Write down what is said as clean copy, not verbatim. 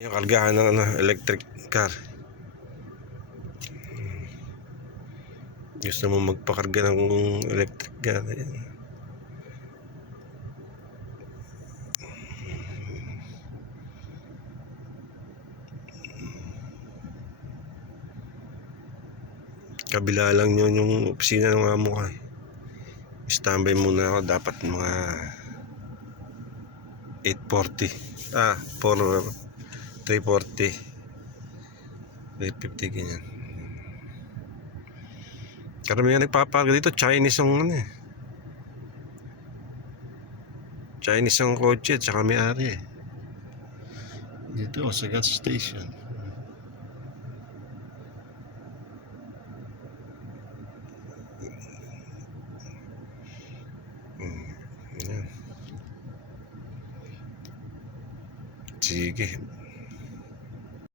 Yung kargahan ng electric car. Gusto mo magpakarga ng electric car, ayan. Kabila lang yun yung opisina ng amo ko. Standby muna ako, dapat mga 8:40. 3:40, 3:50 ganyan. Karamihan nagpapakarga dito, Chinese ang Chinese ang kotse at saka may-ari dito sa gas station. Yan. Sige.